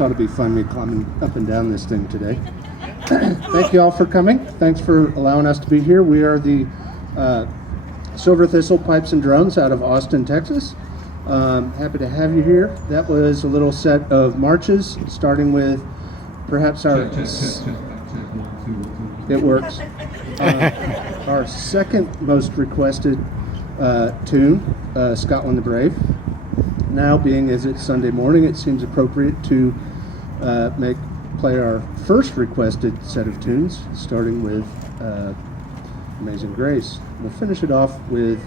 This ought to be fun, me climbing up and down this thing today. Thank you all for coming. Thanks for allowing us to be here. We are the Silver Thistle Pipes and Drums out of Austin, Texas. Happy to have you here. That was a little set of marches, starting with perhaps our... It works. Our second most requested tune, Scotland the Brave. Now, being as it's Sunday morning, it seems appropriate to play our first requested set of tunes, starting with Amazing Grace. We'll finish it off with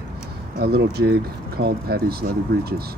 a little jig called Patty's Leather Breeches.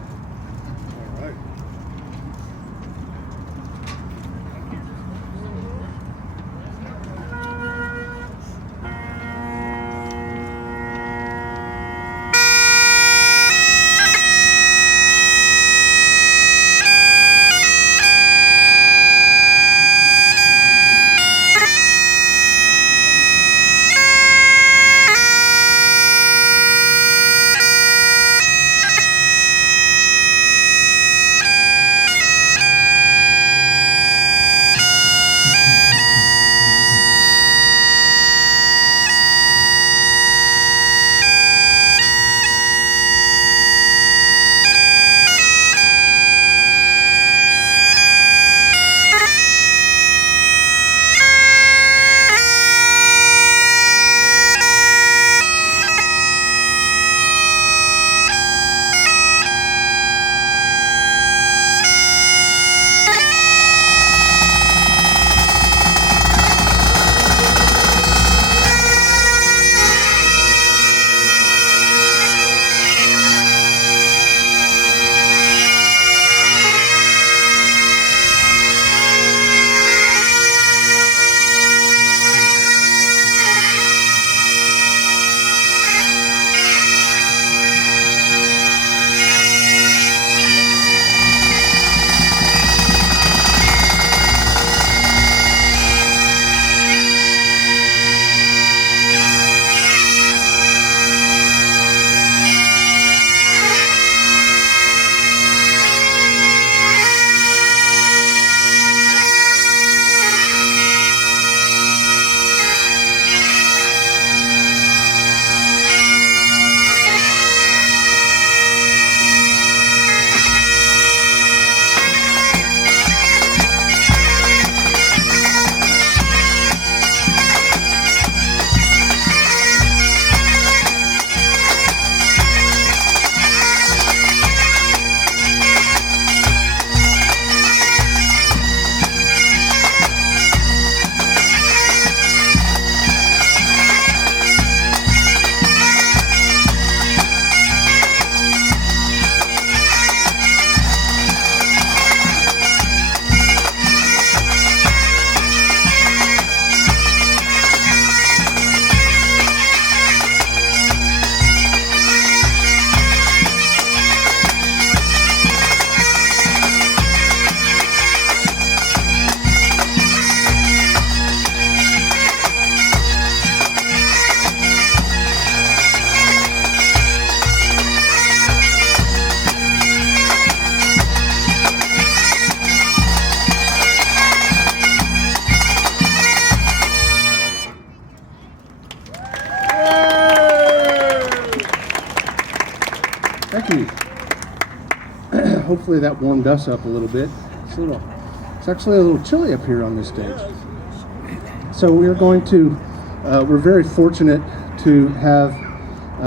Hopefully that warmed us up a little bit. It's actually a little chilly up here on this stage. So we're very fortunate to have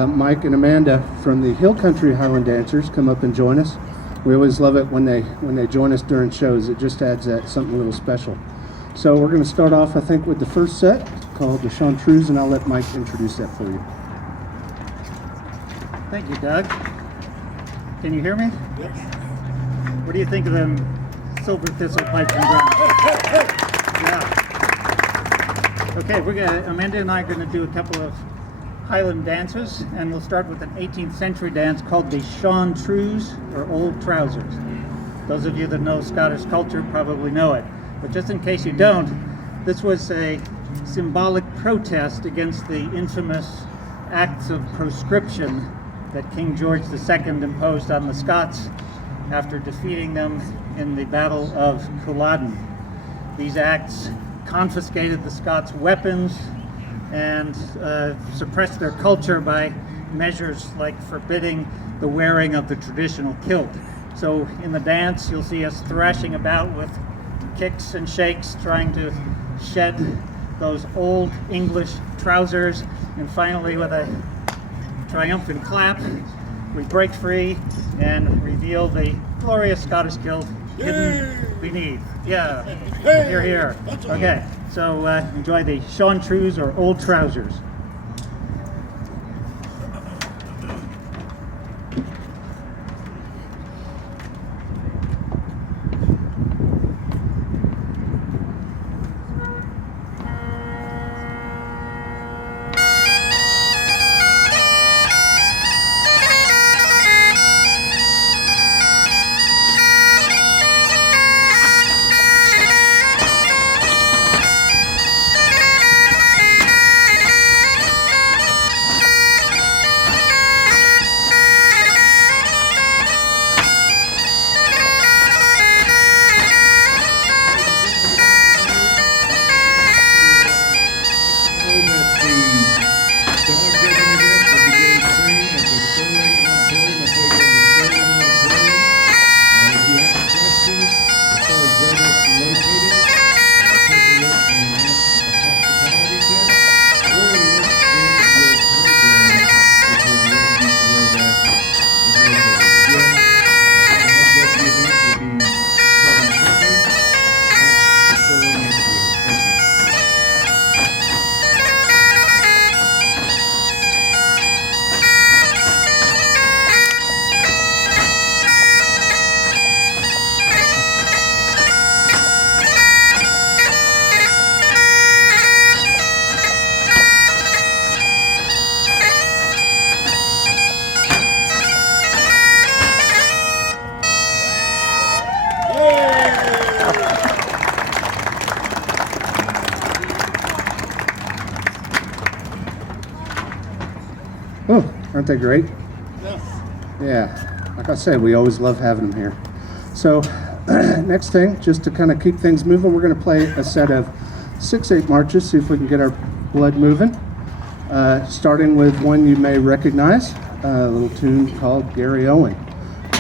Mike and Amanda from the Hill Country Highland Dancers come up and join us. We always love it when they join us during shows. It just adds something a little special. So we're going to start off, I think, with the first set called the Chartreuse, and I'll let Mike introduce that for you. Thank you, Doug. Can you hear me? Yes. What do you think of them Silver Thistle pipes and drums? Yeah. Okay, Amanda and I are going to do a couple of Highland dances, and we'll start with an 18th century dance called the Chartreuse, or Old Trousers. Those of you that know Scottish culture probably know it, but just in case you don't, this was a symbolic protest against the infamous acts of proscription that King George II imposed on the Scots after defeating them in the Battle of Culloden. These acts confiscated the Scots' weapons and suppressed their culture by measures like forbidding the wearing of the traditional kilt. So in the dance, you'll see us thrashing about with kicks and shakes, trying to shed those old English trousers, and finally with a triumphant clap, we break free and reveal the glorious Scottish kilt hidden beneath. Yeah, here, here. Okay, so enjoy the Chartreuse or old trousers. Oh, aren't they great? Yeah, like I said, we always love having them here. So next thing, just to kind of keep things moving, we're going to play a set of 6/8 marches, see if we can get our blood moving. Starting with one you may recognize, a little tune called Gary Owen.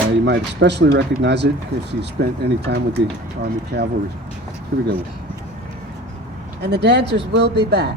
You might especially recognize it if you spent any time with the Army Cavalry. Here we go. And the dancers will be back.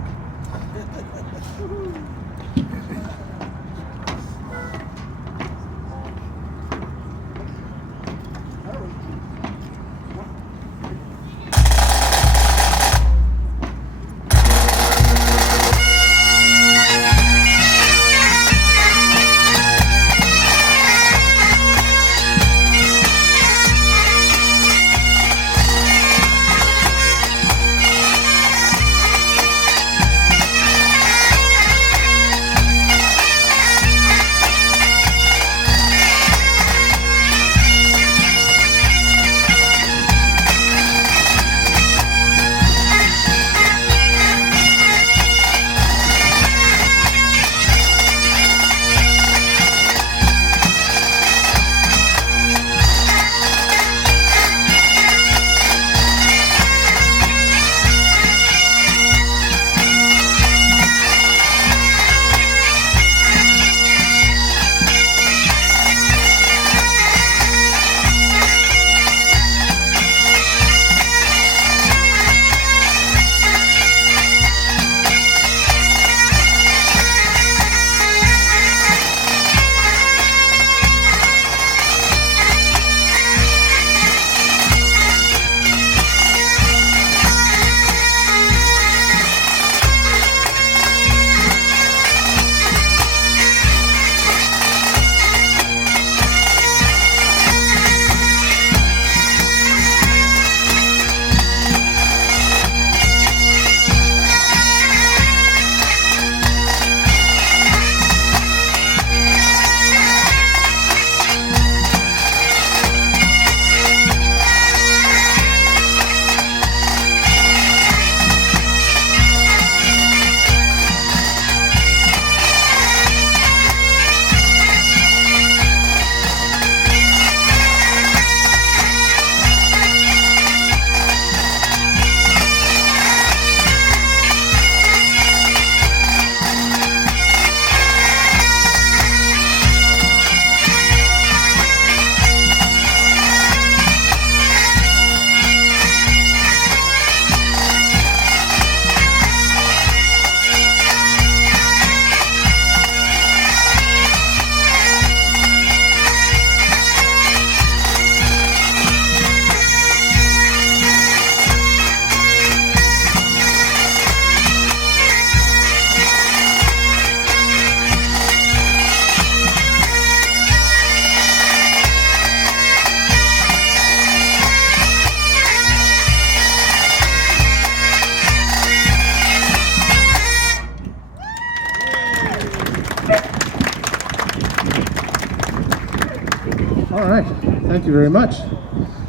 Thank you very much.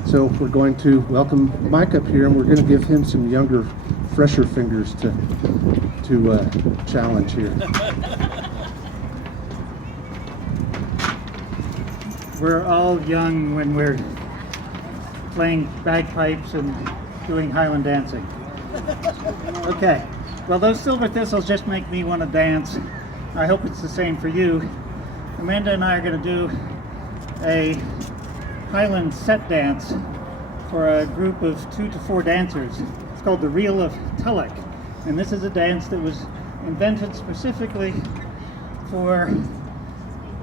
So we're going to welcome Mike up here, and we're going to give him some younger, fresher fingers to challenge here. We're all young when we're playing bagpipes and doing Highland dancing. Okay, well, those silver thistles just make me want to dance. I hope it's the same for you. Amanda and I are going to do a Highland set dance for a group of 2 to 4 dancers. It's called the Reel of Tulloch, and this is a dance that was invented specifically for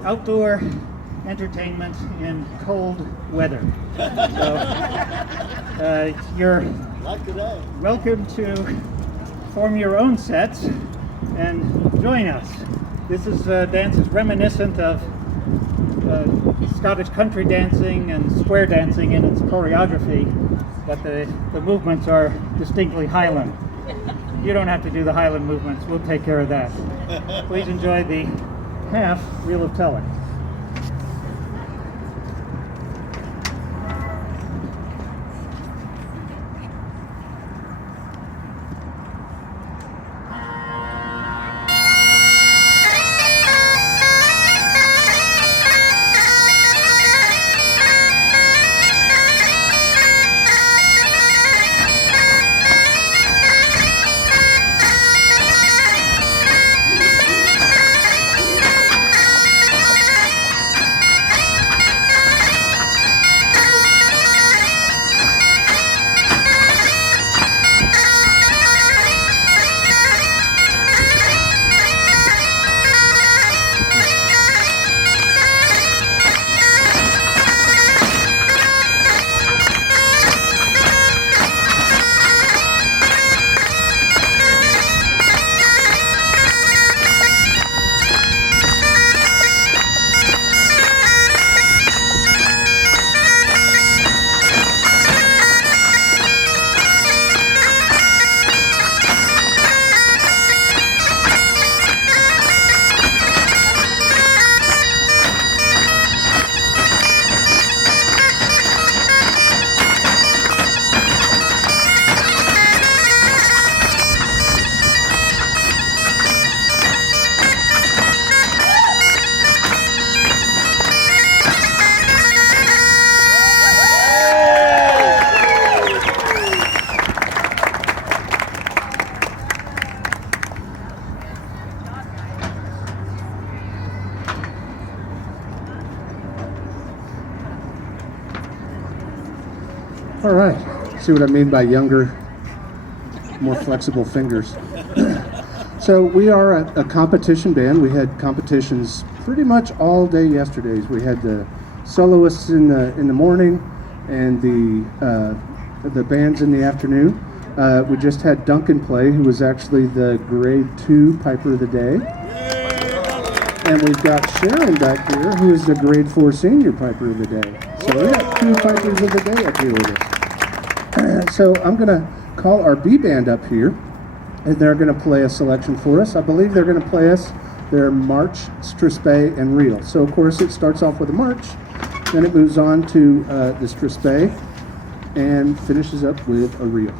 outdoor entertainment in cold weather. So you're welcome to form your own sets and join us. This dance is reminiscent of Scottish country dancing and square dancing in its choreography, but the movements are distinctly Highland. You don't have to do the Highland movements, we'll take care of that. Please enjoy the half Reel of Tulloch. All right, see what I mean by younger, more flexible fingers. So we are a competition band. We had competitions pretty much all day yesterday. We had the soloists in the morning and the bands in the afternoon. We just had Duncan play, who was actually the grade 2 piper of the day. And we've got Sharon back here, who is the grade 4 senior piper of the day. So we got 2 pipers of the day up here with us. So I'm going to call our B band up here, and they're going to play a selection for us. I believe they're going to play us their march, strathspey, and reel. So of course it starts off with a march, then it moves on to the strathspey, and finishes up with a reel.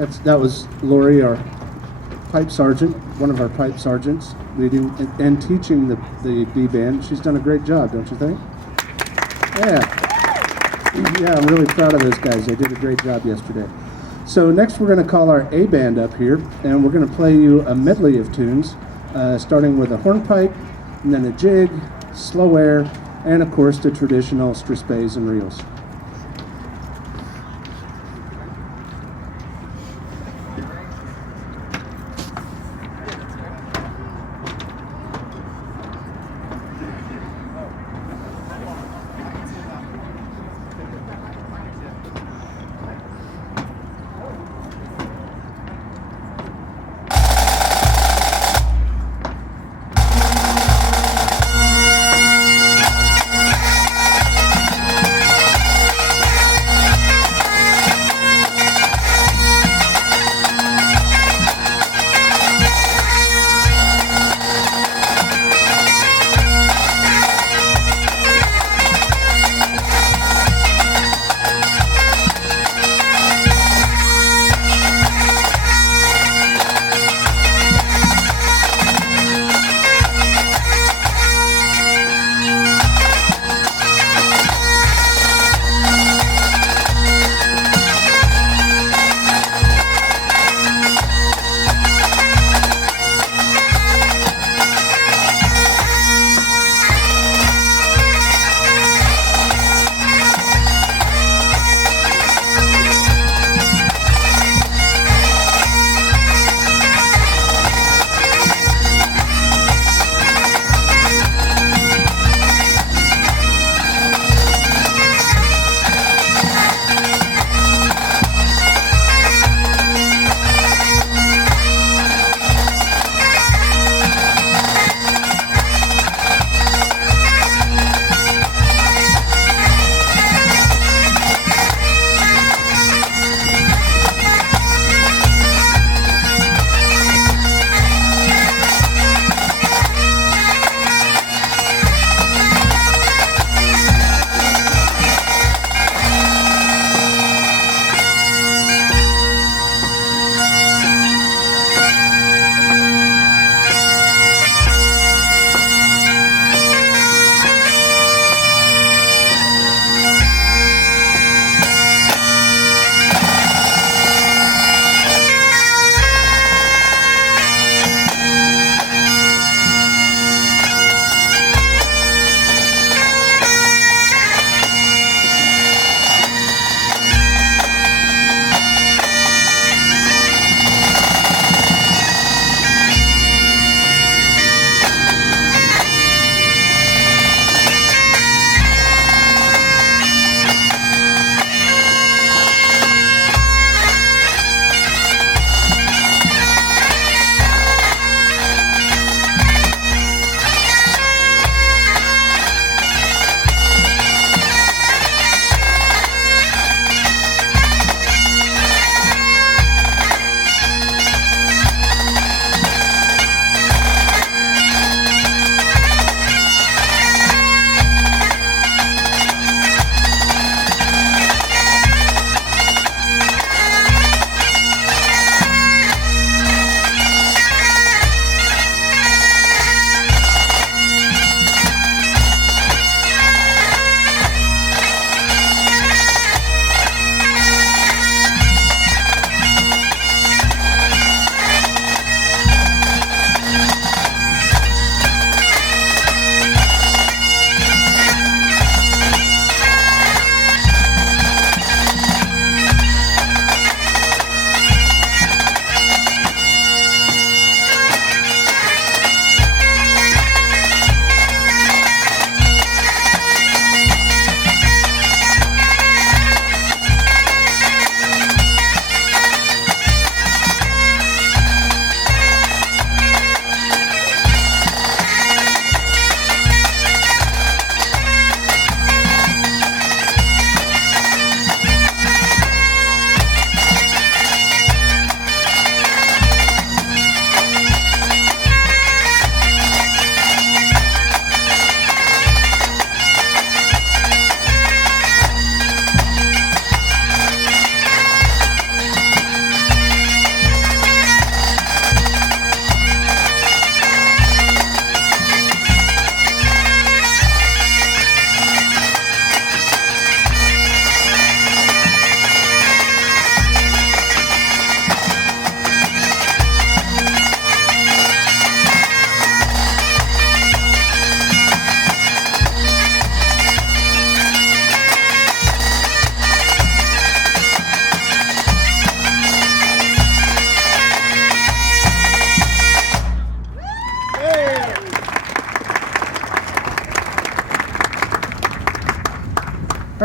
That was Lori, our pipe sergeant, one of our pipe sergeants, leading and teaching the B band. She's done a great job, don't you think? Yeah. Yeah, I'm really proud of those guys. They did a great job yesterday. So next we're going to call our A band up here, and we're going to play you a medley of tunes, starting with a hornpipe, and then a jig, slow air, and of course the traditional strathspeys and reels.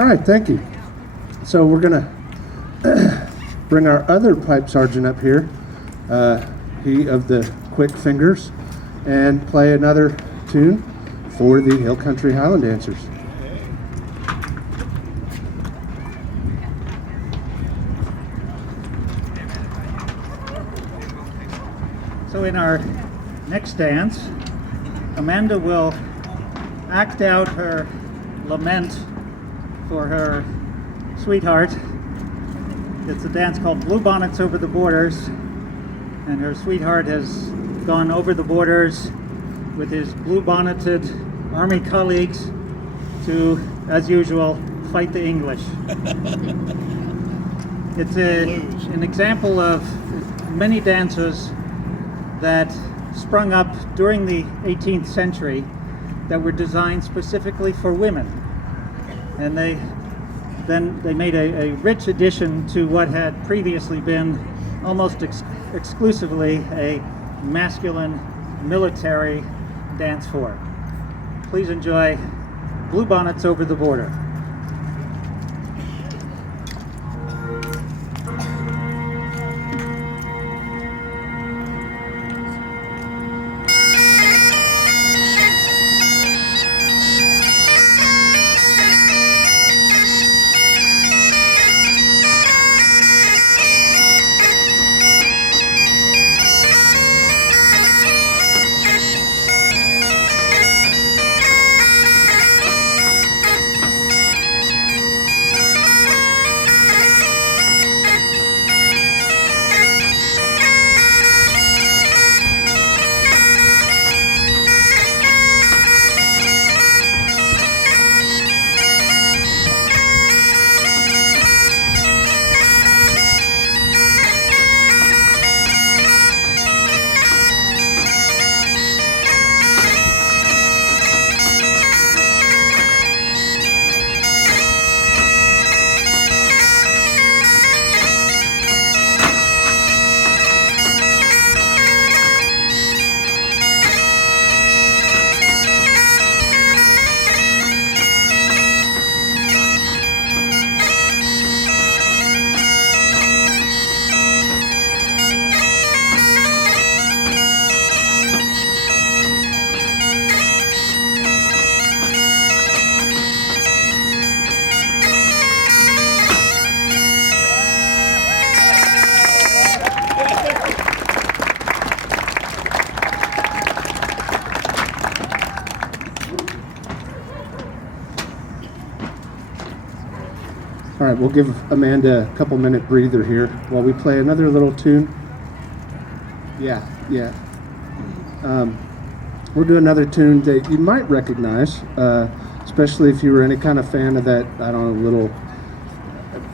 All right, thank you. So we're gonna bring our other pipe sergeant up here, he of the quick fingers, and play another tune for the Hill Country Highland Dancers. So in our next dance, Amanda will act out her lament for her sweetheart. It's a dance called Blue Bonnets Over the Borders, and her sweetheart has gone over the borders with his blue-bonneted army colleagues to, as usual, fight the English. It's an example of many dances that sprung up during the 18th century that were designed specifically for women. And they made a rich addition to what had previously been almost exclusively a masculine military dance form. Please enjoy Blue Bonnets Over the Border. All right, we'll give Amanda a couple minute breather here while we play another little tune. Yeah. We'll do another tune that you might recognize, especially if you were any kind of fan of that, I don't know, little,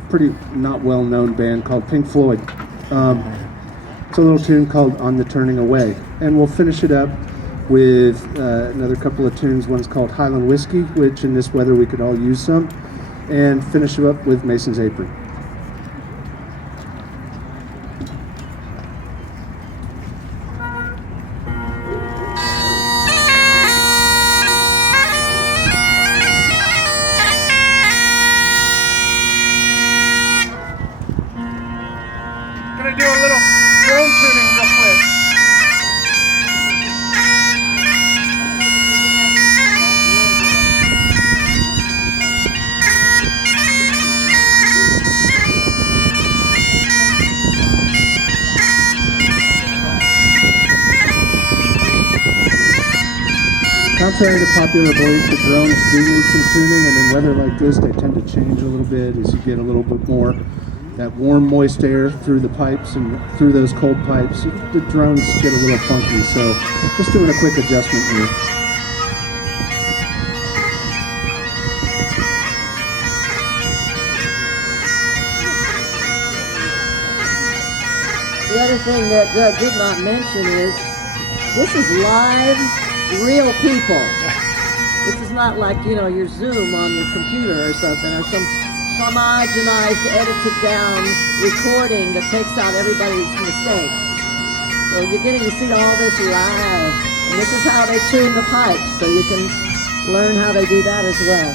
pretty not well-known band called Pink Floyd. It's a little tune called On the Turning Away. And we'll finish it up with another couple of tunes. One's called Highland Whiskey, which in this weather we could all use some. And finish it up with Mason's Apron. Gonna do a little drone tuning real quick. Contrary to popular belief, the drones do need some tuning, and in weather like this, they tend to change a little bit as you get a little bit more that warm, moist air through the pipes and through those cold pipes. The drones get a little funky, so just doing a quick adjustment here. The other thing that Doug did not mention is this is live, real people. This is not like, you know, your Zoom on your computer or something, or some homogenized, edited down recording that takes out everybody's mistakes. So you're getting to see all this live. And this is how they tune the pipes, so you can learn how they do that as well.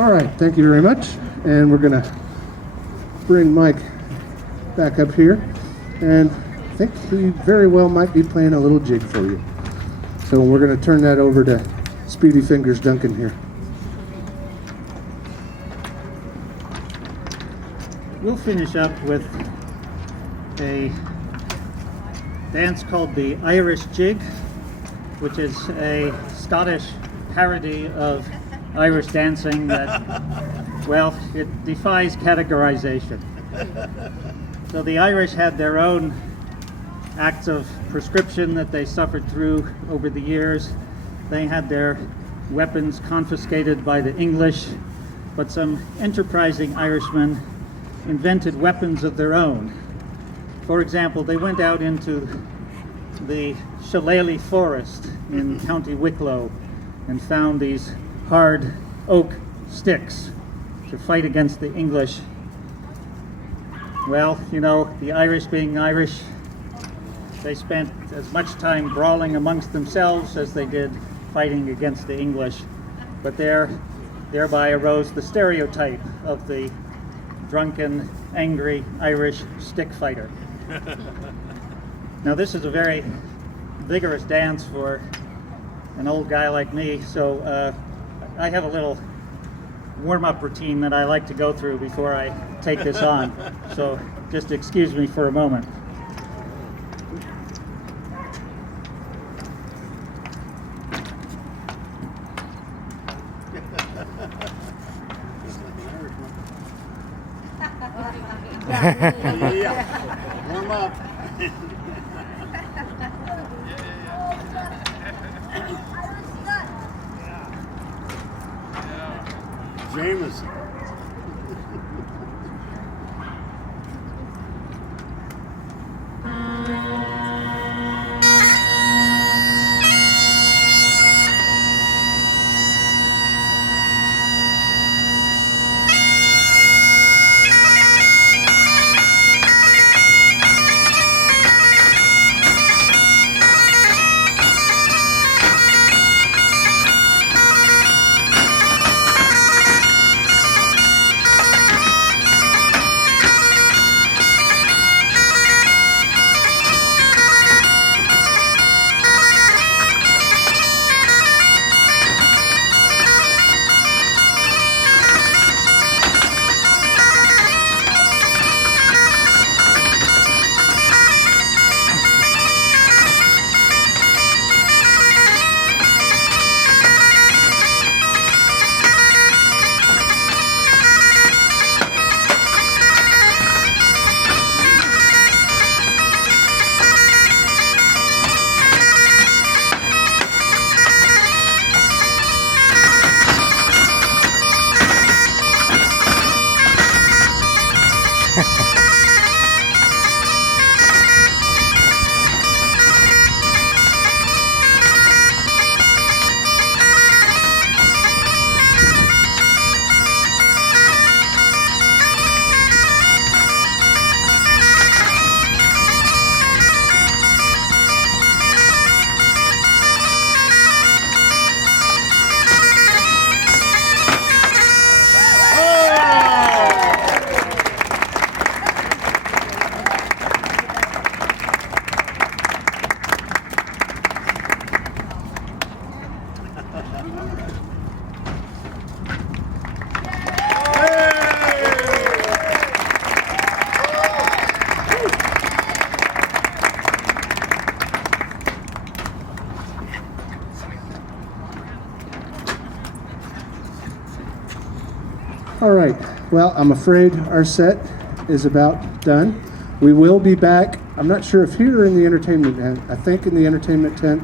All right, thank you very much. And we're going to bring Mike back up here. And I think he very well might be playing a little jig for you. So we're going to turn that over to Speedy Fingers Duncan here. We'll finish up with a dance called the Irish Jig, which is a Scottish parody of Irish dancing that, well, it defies categorization. So the Irish had their own acts of prescription that they suffered through over the years. They had their weapons confiscated by the English, but some enterprising Irishmen invented weapons of their own. For example, they went out into the Shillelagh Forest in County Wicklow and found these hard oak sticks to fight against the English. Well, you know, the Irish being Irish, they spent as much time brawling amongst themselves as they did fighting against the English. But thereby arose the stereotype of the drunken, angry Irish stick fighter. Now this is a very vigorous dance for an old guy like me, so I have a little warm-up routine that I like to go through before I take this on. So just excuse me for a moment. Yeah, warm up. Jameson. All right, well, I'm afraid our set is about done. We will be back. I'm not sure if here or in the entertainment tent. I think in the entertainment tent.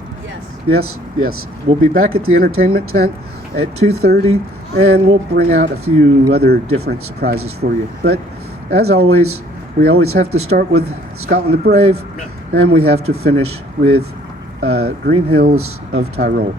Yes. Yes. We'll be back at the entertainment tent at 2:30, and we'll bring out a few other different surprises for you. But as always, we always have to start with Scotland the Brave, and we have to finish with Green Hills of Tyrol.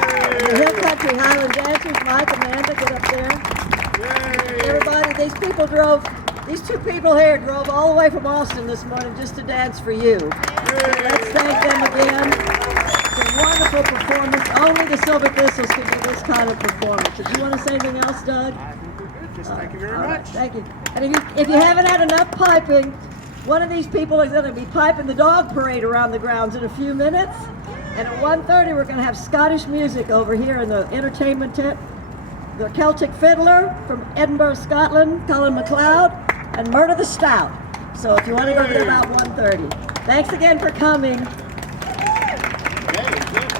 The Hill Country Highland Dancers, Mike, Amanda, get up there. Everybody, these two people here drove all the way from Austin this morning just to dance for you. So let's thank them again. It's a wonderful performance. Only the Silver Thistles can do this kind of performance. Did you want to say anything else, Doug? Just thank you very All right, much. thank you. And if you haven't had enough piping, one of these people is going to be piping the dog parade around the grounds in a few minutes. And at 1:30, we're going to have Scottish music over here in the entertainment tent. The Celtic Fiddler from Edinburgh, Scotland, Colin MacLeod, and Murder the Stout. So if you want to go there about 1:30. Thanks again for coming. Hey, good.